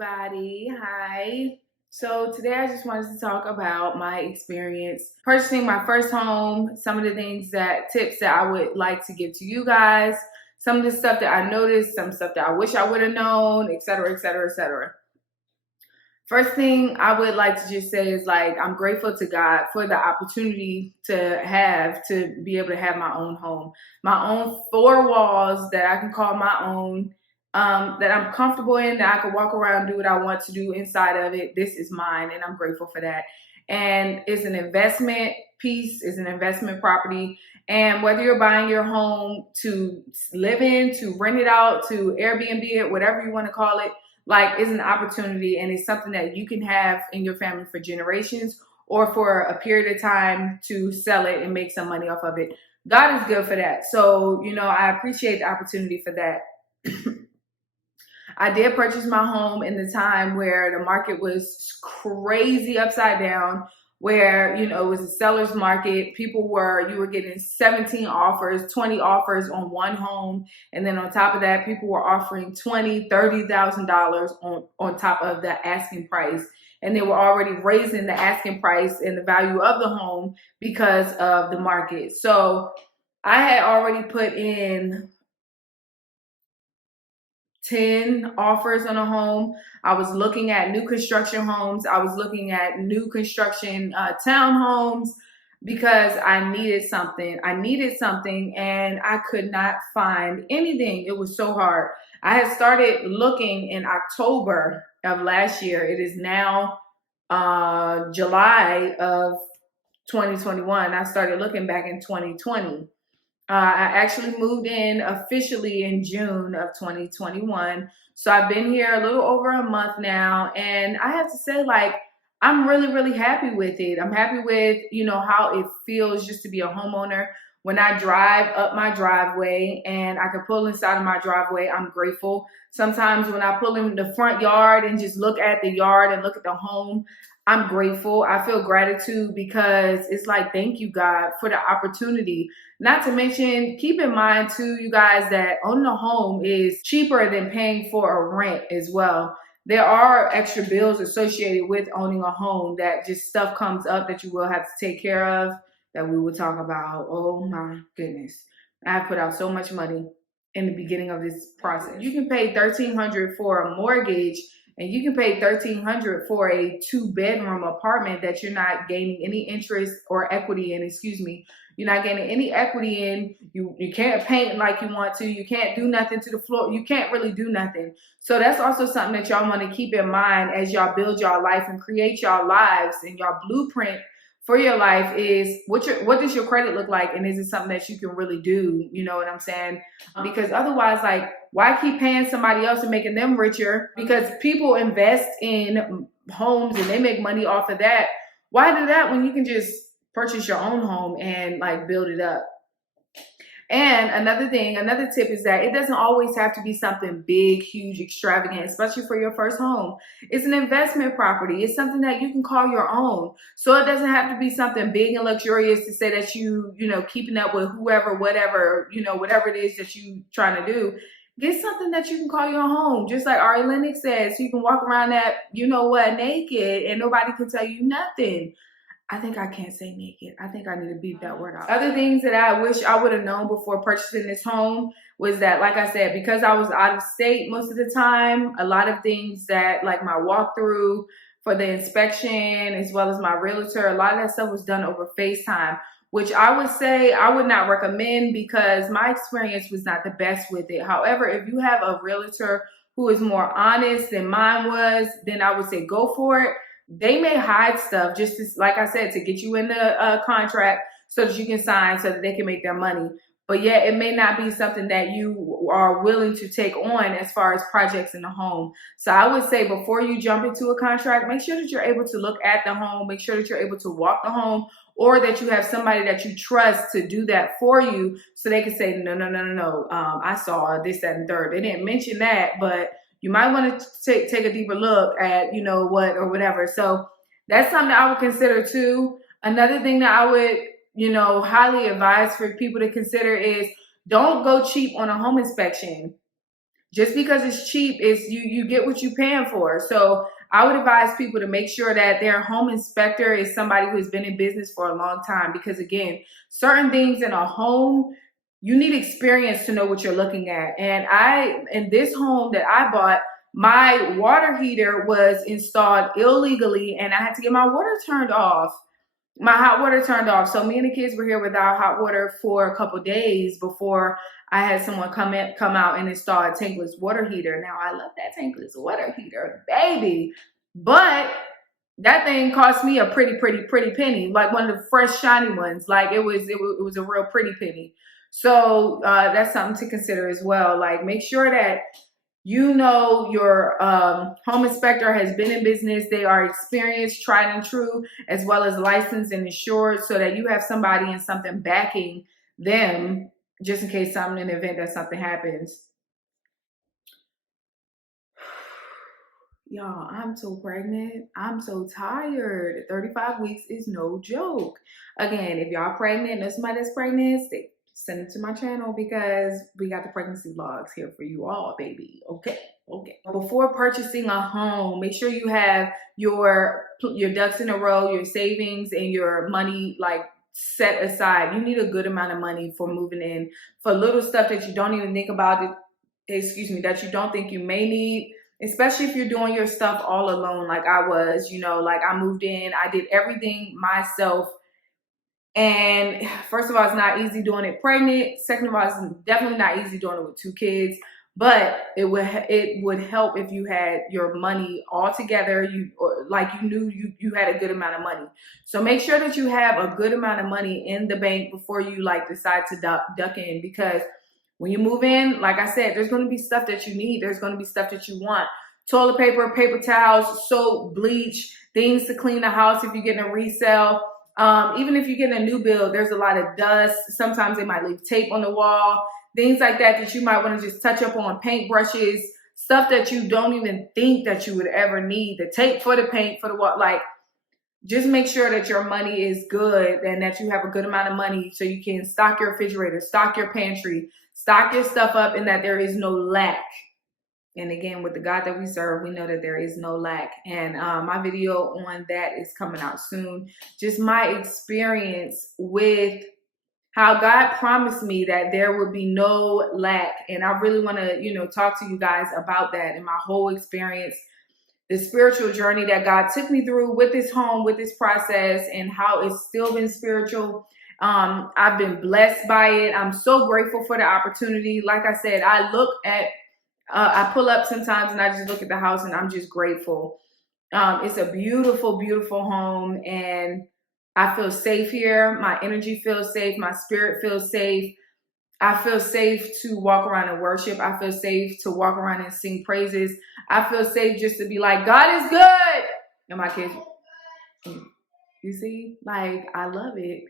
everybody. Hi. So today I just wanted to talk about my experience purchasing my first home, some of the tips that I would like to give to you guys, some of the stuff that I noticed, some stuff that I wish I would have known, etc., etc., etc. First thing I would like to just say is I'm grateful to God for the opportunity to be able to have my own home, my own four walls that I can call my own, that I'm comfortable in, that I can walk around and do what I want to do inside of it. This is mine, and I'm grateful for that. And it's an investment piece, it's an investment property. And whether you're buying your home to live in, to rent it out, to Airbnb it, whatever you want to call it, it's an opportunity, and it's something that you can have in your family for generations or for a period of time to sell it and make some money off of it. God is good for that. So, I appreciate the opportunity for that. I did purchase my home in the time where the market was crazy upside down, where, it was a seller's market. You were getting 17 offers, 20 offers on one home. And then on top of that, people were offering $20,000, $30,000 on top of the asking price. And they were already raising the asking price and the value of the home because of the market. So I had already put in 10 offers on a home. I was looking at new construction homes. I was looking at new construction townhomes because I needed something. And I could not find anything. It was so hard. I had started looking in October of last year. It is now July of 2021. I started looking back in 2020. I actually moved in officially in June of 2021. So I've been here a little over a month now. And I have to say, I'm really, really happy with it. I'm happy with, how it feels just to be a homeowner. When I drive up my driveway and I can pull inside of my driveway, I'm grateful. Sometimes when I pull in the front yard and just look at the yard and look at the home, I'm grateful. I feel gratitude because it's thank you, God, for the opportunity. Not to mention, keep in mind too, you guys, that owning a home is cheaper than paying for a rent as well. There are extra bills associated with owning a home that just stuff comes up that you will have to take care of that we will talk about. Oh my goodness. I put out so much money in the beginning of this process. You can pay $1,300 for a mortgage, and you can pay $1,300 for a 2-bedroom apartment that you're not gaining any interest or equity in, You're not gaining any equity in. You can't paint like you want to. You can't do nothing to the floor. You can't really do nothing. So that's also something that y'all want to keep in mind as y'all build y'all life and create y'all lives, and y'all blueprint for your life is what does your credit look like, and is it something that you can really do? You know what I'm saying? Because otherwise, why keep paying somebody else and making them richer? Because people invest in homes and they make money off of that. Why do that when you can just purchase your own home and build it up? And another tip is that it doesn't always have to be something big, huge, extravagant, especially for your first home. It's an investment property. It's something that you can call your own. So it doesn't have to be something big and luxurious to say that keeping up with whoever, whatever, whatever it is that you trying to do. Get something that you can call your home. Just like Ari Lennox says, so you can walk around that, naked and nobody can tell you nothing. I think I can't say naked. I think I need to beep that word out. Other things that I wish I would have known before purchasing this home was that, like I said, because I was out of state most of the time, a lot of things that my walkthrough for the inspection as well as my realtor, a lot of that stuff was done over FaceTime, which I would say I would not recommend because my experience was not the best with it. However, if you have a realtor who is more honest than mine was, then I would say go for it. They may hide stuff just to, like I said, to get you in the contract so that you can sign so that they can make their money. But yeah, it may not be something that you are willing to take on as far as projects in the home. So I would say before you jump into a contract, make sure that you're able to look at the home, make sure that you're able to walk the home, or that you have somebody that you trust to do that for you so they can say, no, I saw this, that, and third. They didn't mention that, but you might want to take a deeper look at, what or whatever. So that's something I would consider too. Another thing that I would, highly advise for people to consider is don't go cheap on a home inspection. Just because it's cheap, is you get what you're paying for. So I would advise people to make sure that their home inspector is somebody who has been in business for a long time, because again, certain things in a home, you need experience to know what you're looking at. And in this home that I bought, my water heater was installed illegally and I had to get my water turned off. My hot water turned off. So me and the kids were here without hot water for a couple days before I had someone come out and install a tankless water heater. Now I love that tankless water heater, baby. But that thing cost me a pretty penny, like one of the fresh shiny ones. Like it was a real pretty penny. So that's something to consider as well. Like make sure that you know your home inspector has been in business. They are experienced, tried and true, as well as licensed and insured, so that you have somebody and something backing them just in case something, in the event that something happens. Y'all, I'm so pregnant. I'm so tired. 35 weeks is no joke. Again, if y'all pregnant, know somebody that's pregnant, send it to my channel, because we got the pregnancy vlogs here for you all, baby. Okay. Before purchasing a home, make sure you have your ducks in a row, your savings and your money like set aside. You need a good amount of money for moving in, for little stuff that you don't even think about it, that you don't think you may need, especially if you're doing your stuff all alone like I was. Like I moved in, I did everything myself. And first of all, it's not easy doing it pregnant. Second of all, it's definitely not easy doing it with 2 kids. But it would help if you had your money all together. You knew you had a good amount of money. So make sure that you have a good amount of money in the bank before you decide to duck in, because when you move in, like I said, there's going to be stuff that you need. There's going to be stuff that you want. Toilet paper, paper towels, soap, bleach, things to clean the house if you're getting a resale. Even if you're getting a new build, there's a lot of dust. Sometimes they might leave tape on the wall, things like that you might want to just touch up on, paint brushes, stuff that you don't even think that you would ever need, the tape for the paint, for the wall. Like, just make sure that your money is good and that you have a good amount of money so you can stock your refrigerator, stock your pantry, stock your stuff up, and that there is no lack. And again, with the God that we serve, we know that there is no lack. And my video on that is coming out soon. Just my experience with how God promised me that there would be no lack. And I really want to, talk to you guys about that and my whole experience, the spiritual journey that God took me through with this home, with this process, and how it's still been spiritual. I've been blessed by it. I'm so grateful for the opportunity. Like I said, I pull up sometimes and I just look at the house and I'm just grateful. It's a beautiful, beautiful home, and I feel safe here. My energy feels safe. My spirit feels safe. I feel safe to walk around and worship. I feel safe to walk around and sing praises. I feel safe just to be like, God is good. And my kids, you see, I love it.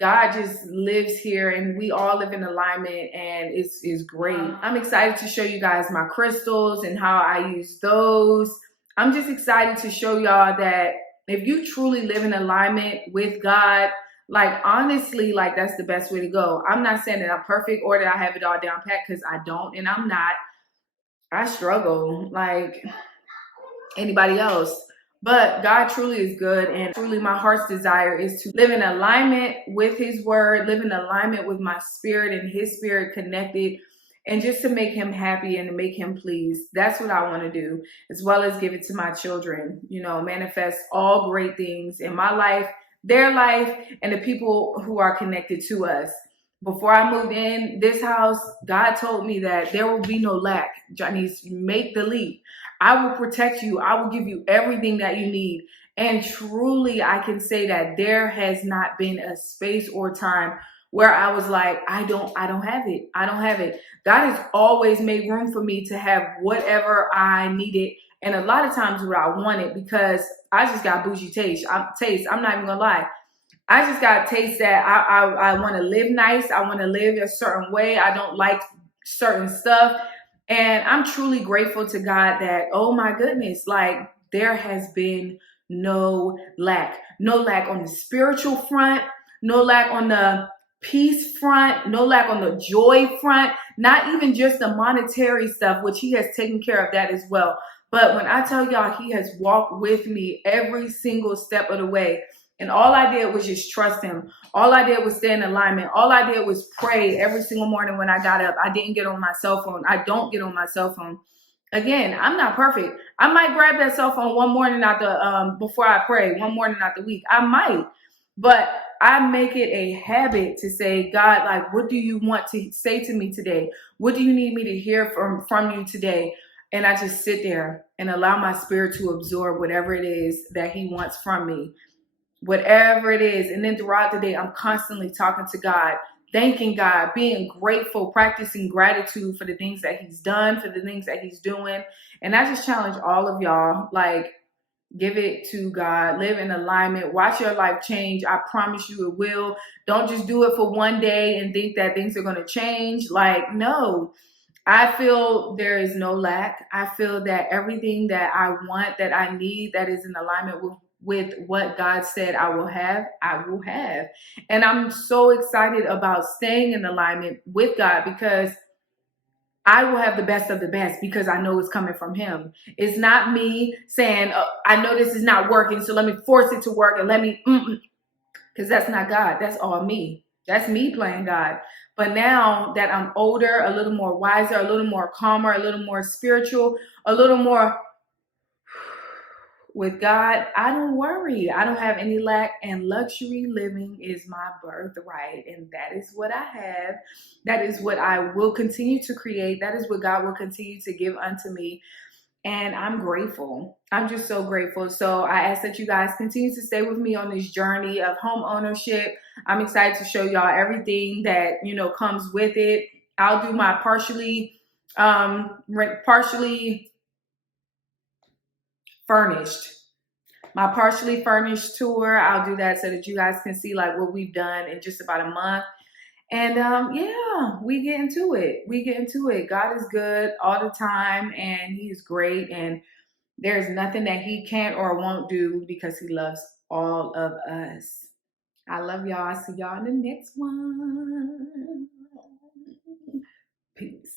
God just lives here and we all live in alignment, and it's great. I'm excited to show you guys my crystals and how I use those. I'm just excited to show y'all that if you truly live in alignment with God, honestly, that's the best way to go. I'm not saying that I'm perfect or that I have it all down pat, because I don't, and I'm not. I struggle like anybody else. But God truly is good, and truly my heart's desire is to live in alignment with His word, live in alignment with my spirit and His spirit connected, and just to make Him happy and to make Him pleased. That's what I want to do, as well as give it to my children, manifest all great things in my life, their life, and the people who are connected to us. Before I moved in this house, God told me that there will be no lack. Johnny's, make the leap. I will protect you. I will give you everything that you need. And truly, I can say that there has not been a space or time where I was like, I don't have it. I don't have it. God has always made room for me to have whatever I needed. And a lot of times what I wanted, because I just got bougie taste. I'm not even gonna lie. I just got taste that I want to live nice. I want to live a certain way. I don't like certain stuff. And I'm truly grateful to God that, oh my goodness, there has been no lack. No lack on the spiritual front, no lack on the peace front, no lack on the joy front. not even just the monetary stuff, which he has taken care of that as well. But when I tell y'all, he has walked with me every single step of the way. And all I did was just trust him. All I did was stay in alignment. All I did was pray every single morning when I got up. I didn't get on my cell phone. I don't get on my cell phone. Again, I'm not perfect. I might grab that cell phone one morning out the before I pray, one morning out the week. I might, but I make it a habit to say, God, like, what do you want to say to me today? What do you need me to hear from you today? And I just sit there and allow my spirit to absorb whatever it is that he wants from me, whatever it is. And then throughout the day, I'm constantly talking to God, thanking God, being grateful, practicing gratitude for the things that he's done, for the things that he's doing. And I just challenge all of y'all, like, give it to God, live in alignment, watch your life change. I promise you it will. Don't just do it for one day and think that things are going to change. Like, no. I feel there is no lack. I feel that everything that I want, that I need, that is in alignment with what God said I will have, I will have. And I'm so excited about staying in alignment with God because I will have the best of the best because I know it's coming from him. It's not me saying, oh, I know this is not working, so let me force it to work and let me, because that's not God. That's all me. That's me playing God. But now that I'm older, a little more wiser, a little more calmer, a little more spiritual, a little more with God, I don't worry. I don't have any lack, and luxury living is my birthright. And that is what I have. That is what I will continue to create. That is what God will continue to give unto me. And I'm grateful. I'm just so grateful. So I ask that you guys continue to stay with me on this journey of home ownership. I'm excited to show y'all everything that, comes with it. I'll do my partially furnished. My partially furnished tour. I'll do that so that you guys can see like what we've done in just about a month. And yeah, we get into it. We get into it. God is good all the time, and he's great. And there's nothing that he can't or won't do because he loves all of us. I love y'all. See y'all in the next one. Peace.